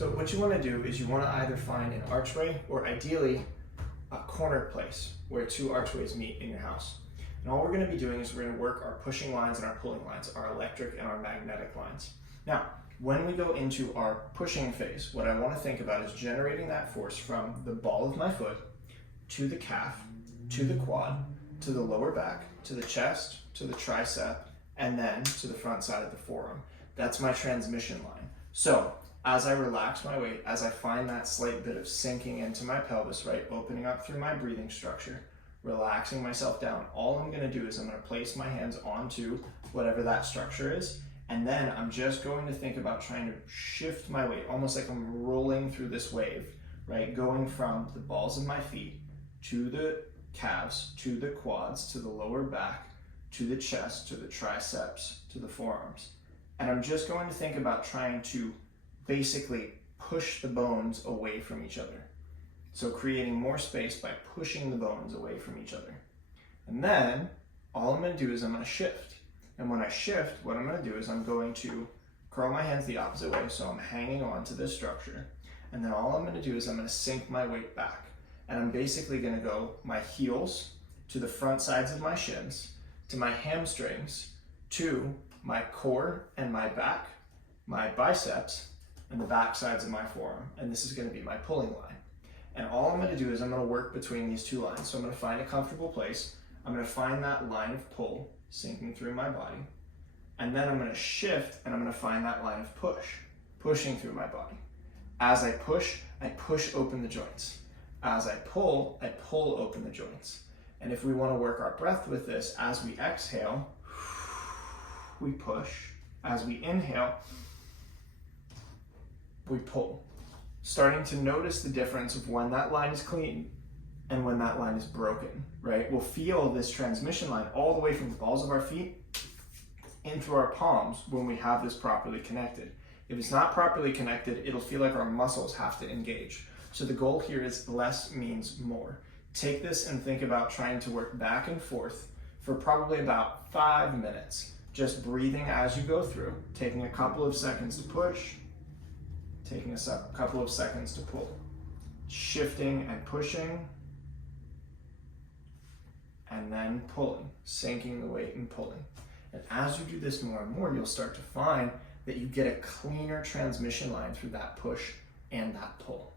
So what you want to do is you want to either find an archway or ideally a corner place where two archways meet in your house. And all we're going to be doing is we're going to work our pushing lines and our pulling lines, our electric and our magnetic lines. Now, when we go into our pushing phase, what I want to think about is generating that force from the ball of my foot to the calf, to the quad, to the lower back, to the chest, to the tricep, and then to the front side of the forearm. That's my transmission line. So as I relax my weight, as I find that slight bit of sinking into my pelvis, right, opening up through my breathing structure, relaxing myself down, all I'm going to do is I'm going to place my hands onto whatever that structure is, and then I'm just going to think about trying to shift my weight, almost like I'm rolling through this wave, right, going from the balls of my feet to the calves, to the quads, to the lower back, to the chest, to the triceps, to the forearms. And I'm just going to think about trying to basically push the bones away from each other. So creating more space by pushing the bones away from each other. And then all I'm going to do is I'm going to shift. And when I shift, what I'm going to do is I'm going to curl my hands the opposite way, so I'm hanging on to this structure. And then all I'm going to do is I'm going to sink my weight back. And I'm basically going to go my heels to the front sides of my shins, to my hamstrings, to my core and my back, my biceps, and the back sides of my forearm. And this is going to be my pulling line. And all I'm going to do is I'm going to work between these two lines. So I'm going to find a comfortable place. I'm going to find that line of pull sinking through my body. And then I'm going to shift and I'm going to find that line of push, pushing through my body. As I push open the joints. As I pull open the joints. And if we want to work our breath with this, as we exhale, we push. As we inhale, we pull. Starting to notice the difference of when that line is clean and when that line is broken, right? We'll feel this transmission line all the way from the balls of our feet in through our palms when we have this properly connected. If it's not properly connected, it'll feel like our muscles have to engage. So the goal here is less means more. Take this and think about trying to work back and forth for probably about 5 minutes. Just breathing as you go through, taking a couple of seconds to push, taking a couple of seconds to pull. Shifting and pushing, and then pulling, sinking the weight and pulling. And as you do this more and more, you'll start to find that you get a cleaner transmission line through that push and that pull.